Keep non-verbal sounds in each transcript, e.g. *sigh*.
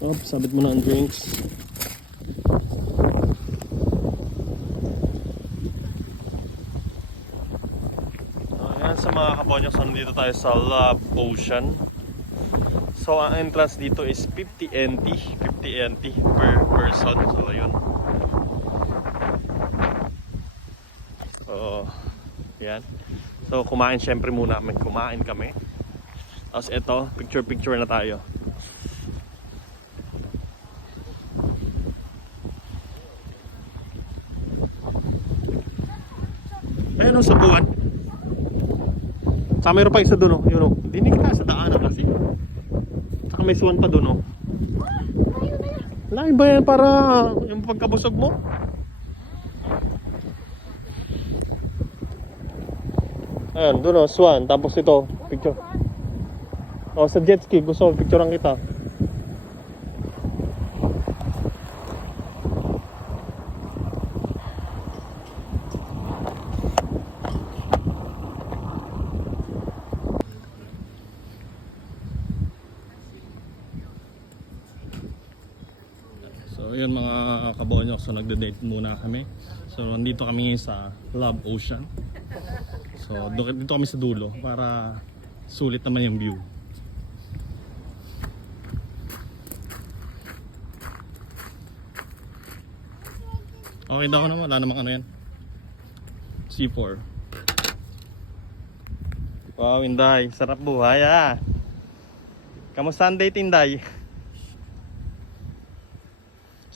Oh, sabit mo na ang drinks. Ayan sa mga kaponyos, nandito tayo sa Love Ocean. So ang entrance dito is 50 NT, 50 NT per person. So ayun. So, yan. So kumain syempre muna kami, kumain kami. Tapos ito, picture picture na tayo. Ayun o, subuan. Sa mayroon pa isa doon o. Yun o. Dinig ka sa daanan kasi. Saka may suwan pa doon o. Lain ba yan para yung pagkabusog mo? Ayan, doon o, swan. Tapos ito, picture. O, sa jet ski, gusto ko, picturean kita. So yun mga kabonyo, nagde-date muna kami. So nandito kami sa Love Ocean. So dito kami sa dulo para sulit naman yung view. Okay daw naman, wala namang ano yan. C4. Wow, Inday, sarap buhay ah. Kamusta ang date, Inday?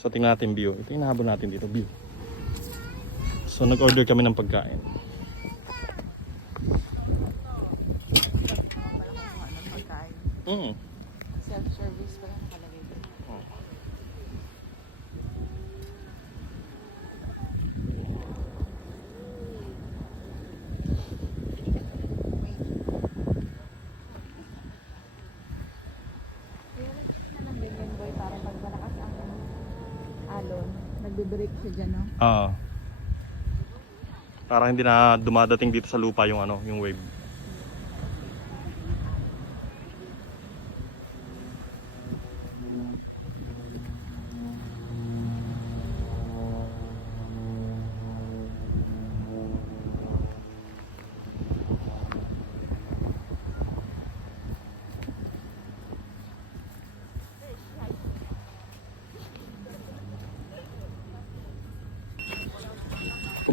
So tingnan natin view. Ito yung nahabol natin dito, view. So nag-order kami ng pagkain. pagkain. Mm. Self-service pa lang nakalagay doon. Ng ganyan boy, para pag malakas ang alon, nagbe-break no? Ah. Para hindi na dumadating dito sa lupa yung ano, yung wave.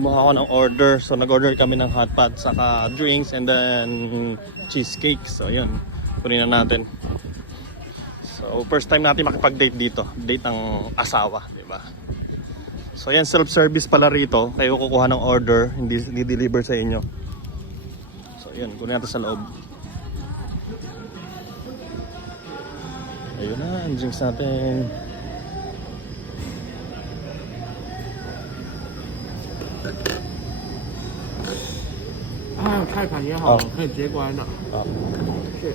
Kumuha ako ng order. So nag-order kami ng hot pot saka drinks and then cheesecake. So yun, kunin na natin. So first time natin makipag-date dito. Date ng asawa, di ba? So yan, self-service pala rito. Kayo kukuha ng order, hindi, hindi deliver sa inyo. So yun, kunin natin sa loob. Ayun na, ang drinks natin. 啊，开盘也好，哦可以直接过来拿。好。是。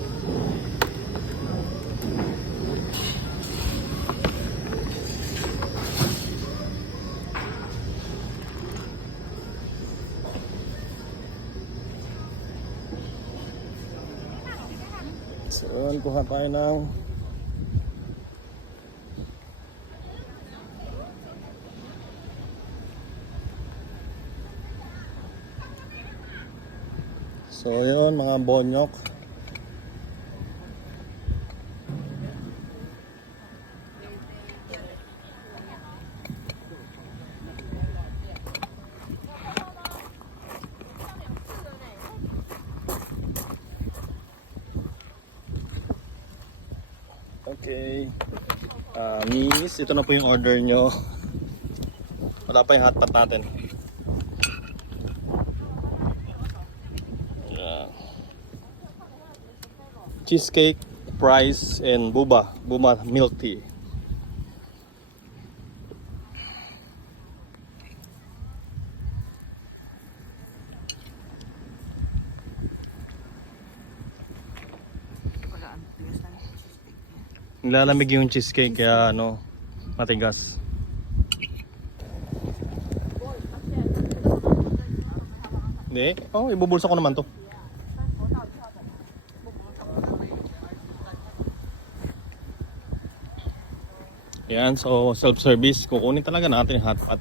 So, yun, kuha tayo ng So, yun, mga bonyok. Okay. Ah, miss, ito na po yung order nyo. *laughs* Wala pa yung hotpot natin. Yan. Cheesecake, fries, and buba. Buba milk tea. Nilalamig yung cheesecake kaya ano, matigas. Hindi. Oh, ibubulsa ko naman to. Yan, so self-service. Kukunin talaga natin yung hotpot.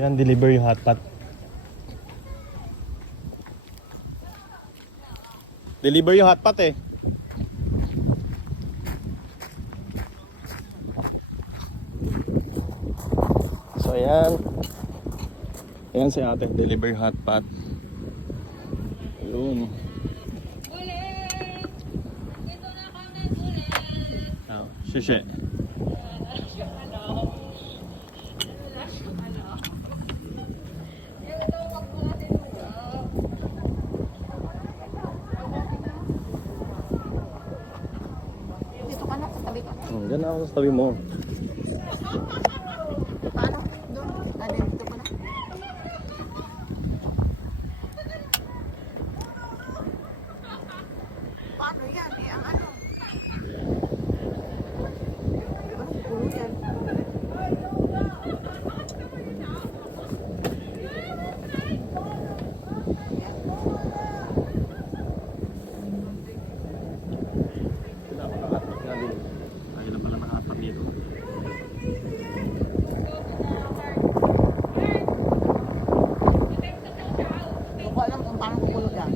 Yan, deliver yung hotpot. Deliver yung hotpot eh. So ayan. Ayan si ate, deliver yung hotpot. Ayun. Oh, shishi. Dito ka na, sa tabi ka. Oh, dyan ako sa tabi mo. Paano? Doon. Ah, dito ka na. Paano yan? Eh, ang ano? Ano, pulo yan. Wala pa nakapat nga din. Ayaw na pala nakapat dito. Hindi ko alam kung paano kukulog yan.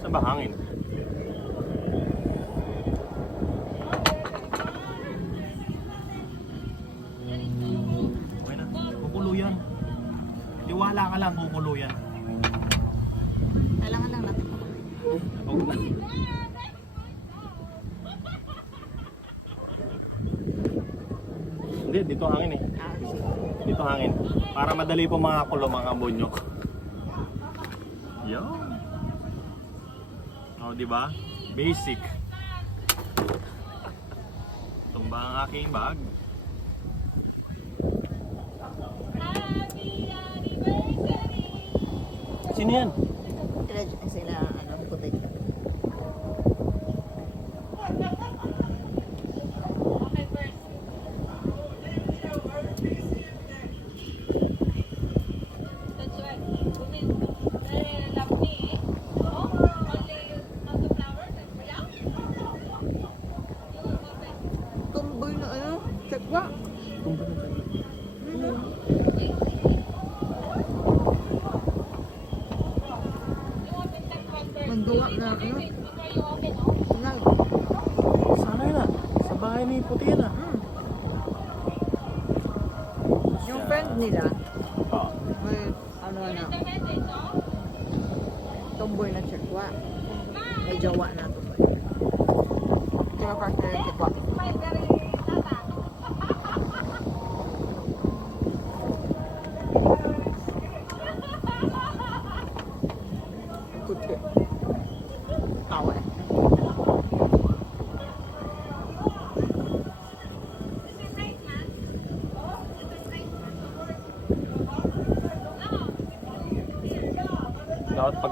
Saan ba hangin? Okay na. Kukulo yan. Tiwala ka lang, kukulo yan. Kailangan lang natin ito. Huwag na. Hindi, dito hangin eh. Dito hangin. Para madali po mga kulo mga bonyok. Yo. Oh, di ba? Basic. Itong ba ang aking bag? Sino yan? Sila ano, puti. Ano na, tomboy na chagwa. May jowa na tomboy. Kaya partner yung chagwa. My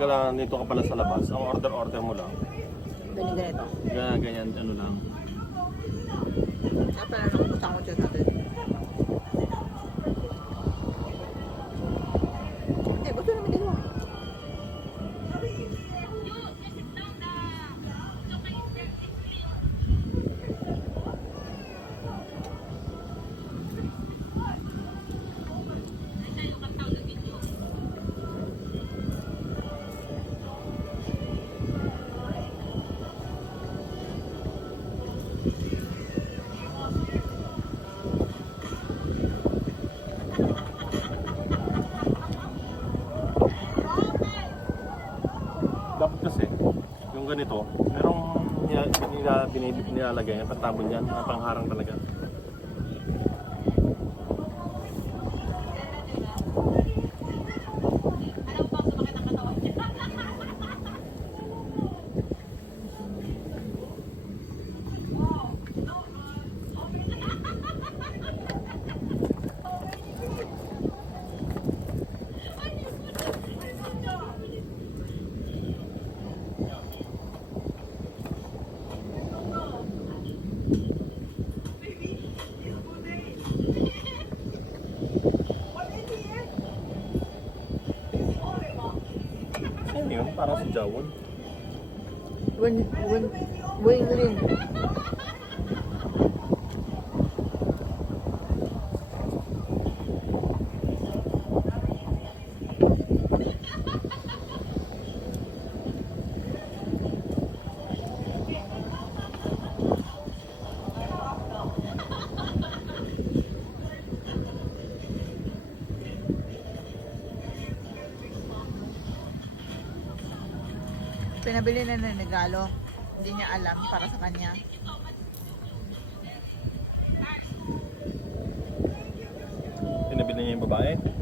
Dapat pag nandito ka pala sa labas, ang order-order mo lang. Ganyan ganito. Ganyan, ganyan, ano lang. Nilalagay, yung patabon yan, ang pangharang talaga. Parang si Jawon. When, when, when Pinabili na ng regalo. Hindi niya alam para sa kanya. Pinabili niya yung babae.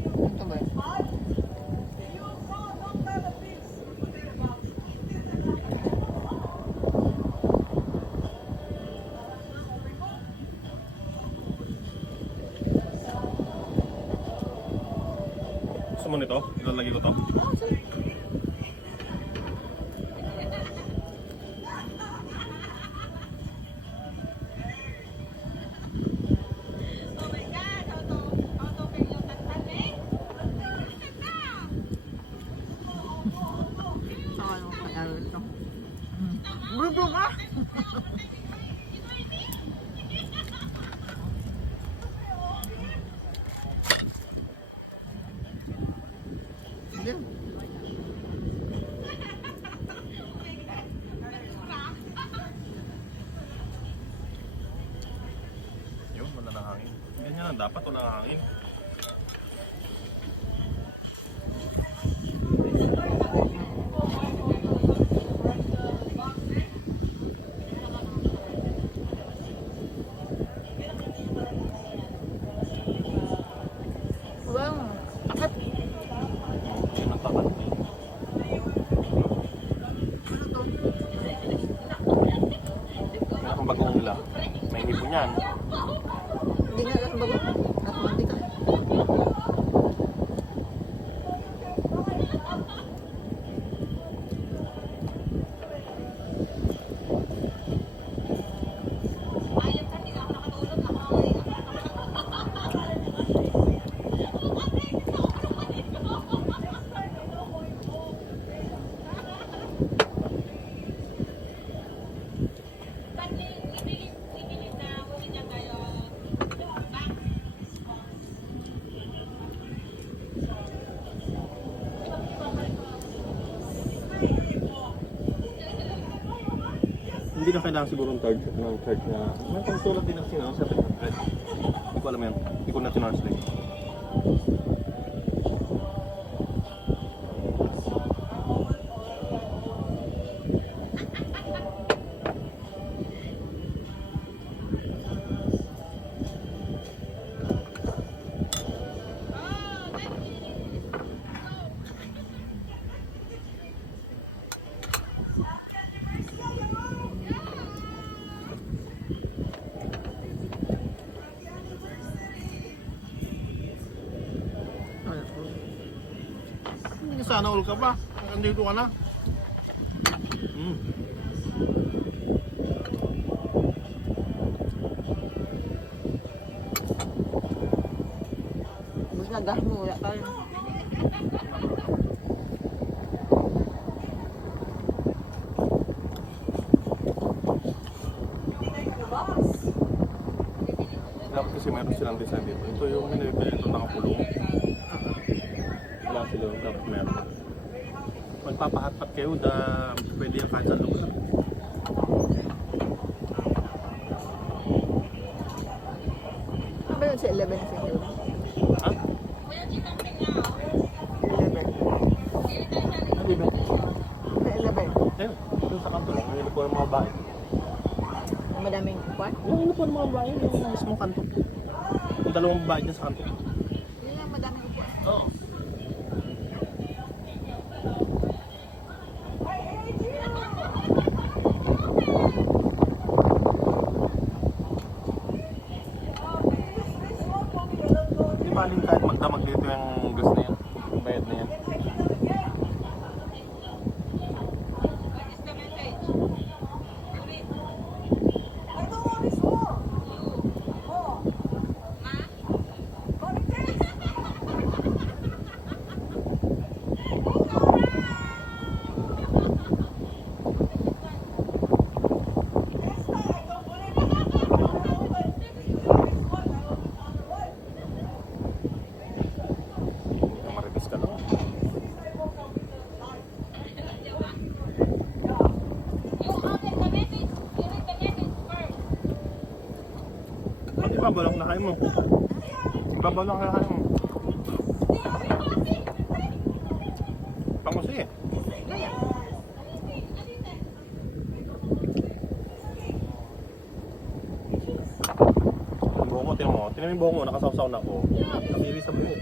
Dapat, wala nang hangin. Na kailangan siguro ng charge ng charge na may pagsulat din ng sino 700. Hindi ko alam yan. Hindi ko na tinranslate. Sana all ka pa. Nandito ka na. Mm. Mas nagahit mo wala tayo. Dapat kasi meron silang design dito. Ito yung minibili ito nakakulong. Dapat meron. Magpapahatpat kayo na pwede yung kahit sa ba yun sa 11 sa? Ha? 11. Hindi ba? Sa 11. Ayun, doon sa kanto lang. Yung uniform ng mga bahay. Madaming kwan. Yung uniform ng mga bahay, yung mismong kanto. Yung dalawang bahay dyan sa kanto. Yun lang madaming upuan. Oo. Di baling kahit dito yung gas Tingnan mo yung buhok mo, nakasawsaw na oh, ako. Nakiri sa buhok.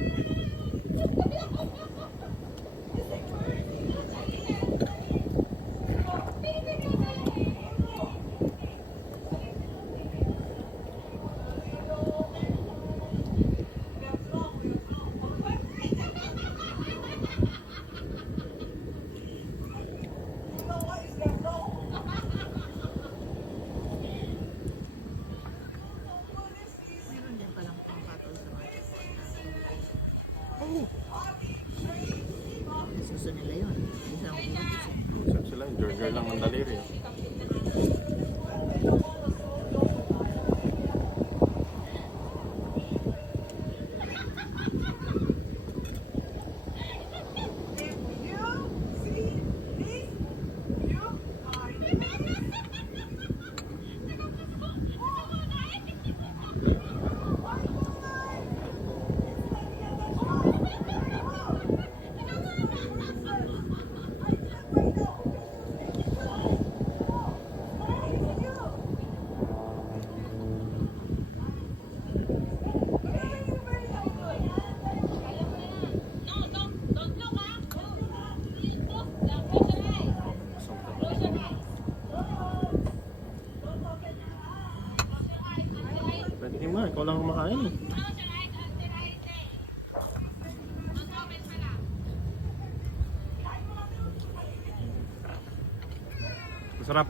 Sarap.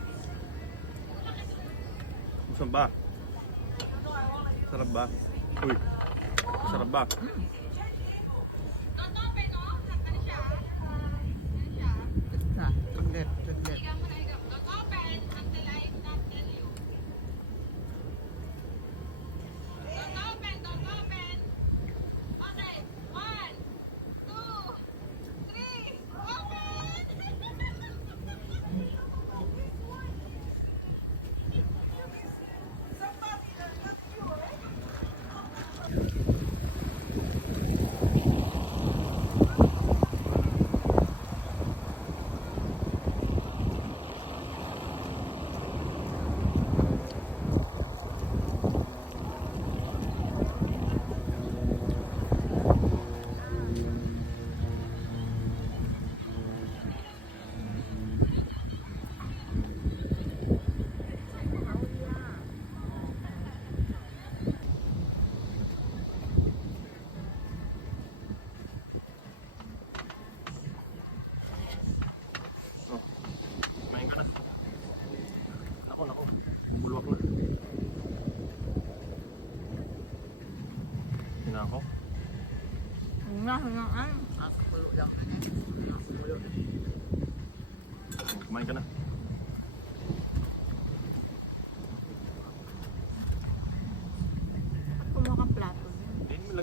Masarap ba? Sarap ba? Uy. Sarap ba?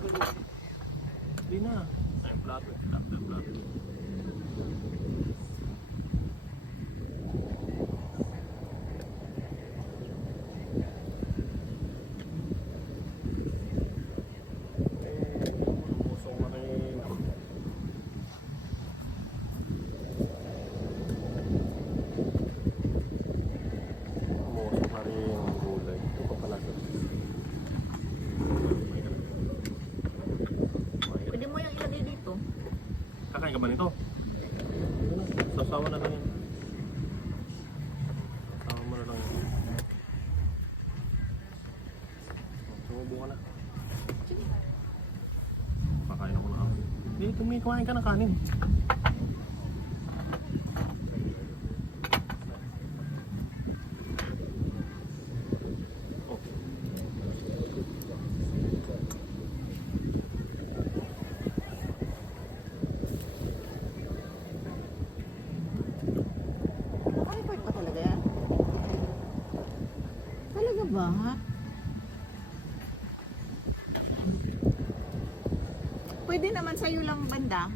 talaga. Hindi na. Ay, plato. Plato, plato. Kumain ka ng kanin. pwede naman sa'yo lang banda.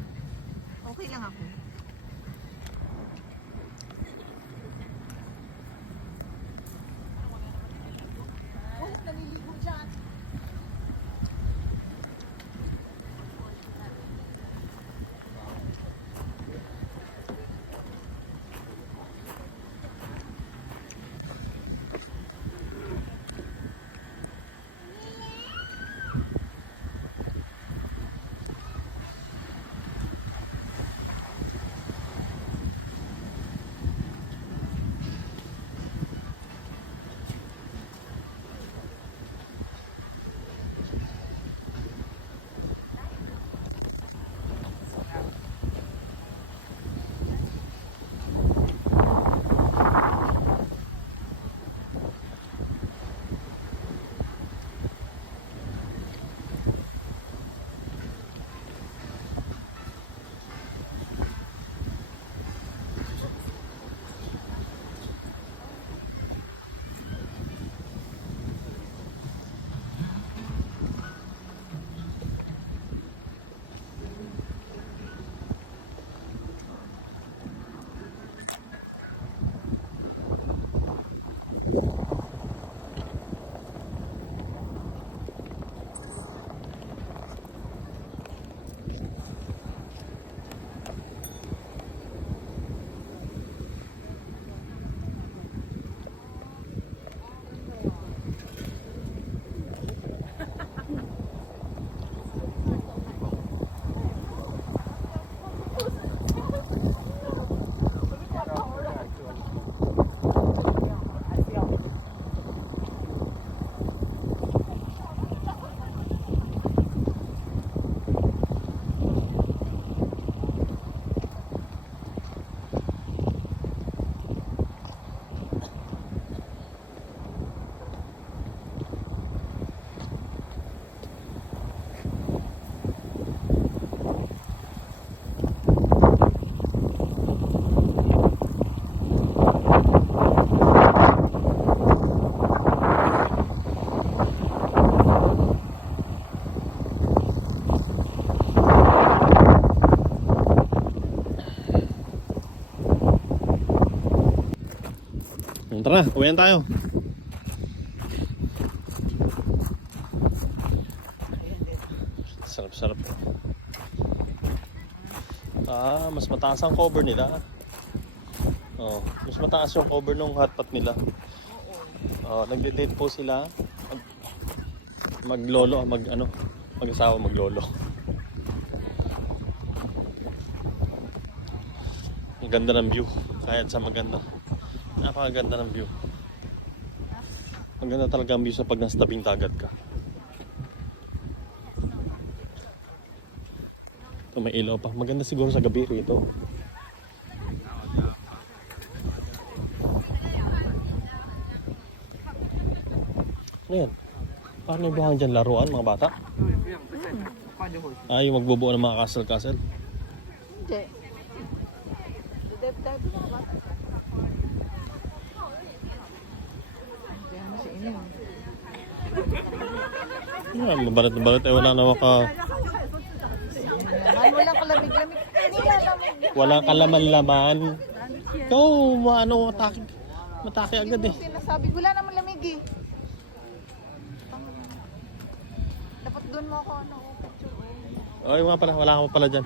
Tara, na tayo. Sarap-sarap. Ah, mas mataas ang cover nila. Oh, mas mataas yung cover ng hotpot nila. Oh, nagde-date po sila. Mag- Maglolo, mag ano, mag-asawa maglolo. Ang ganda ng view, kahit sa maganda. Napakaganda ng view. Maganda talaga ang view sa pag nasa tabing dagat ka. Ito may ilaw pa. Maganda siguro sa gabi rito. Ano yan? Parang may buhang dyan laruan mga bata? Hmm. Ah, yung magbubuo ng mga castle-castle? Hindi. Mabalat na balat. Eh, wala na maka... Walang kalamig-lamig. Walang kalaman-laman. Ikaw, maano, matake. Matake agad eh. Sinasabi, wala naman lamig eh. Dapat doon mo ako, ano, picture. Oy, mga pala, wala ka pa pala dyan.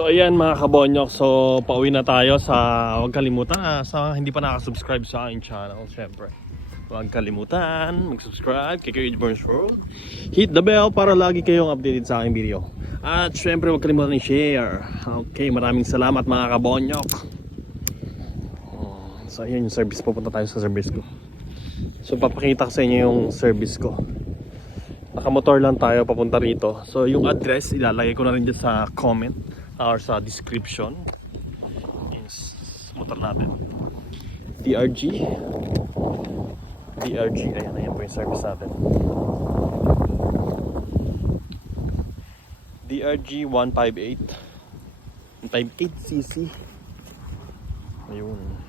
So ayan mga kabonyok, so pauwi na tayo sa huwag kalimutan ah, sa hindi pa nakasubscribe sa aking channel, syempre. Huwag kalimutan mag-subscribe kay Kuya Burns World. Hit the bell para lagi kayong updated sa aking video. At syempre huwag kalimutan i-share. Okay, maraming salamat mga kabonyok. Oh, So ayan yung service, pupunta tayo sa service ko. So papakita ko sa inyo yung service ko. Nakamotor lang tayo papunta rito. So yung address ilalagay ko na rin dyan sa comment or sa description. Is motor natin. DRG. DRG. Ayan, ayan po yung service natin. DRG 158. 158cc. Ayun.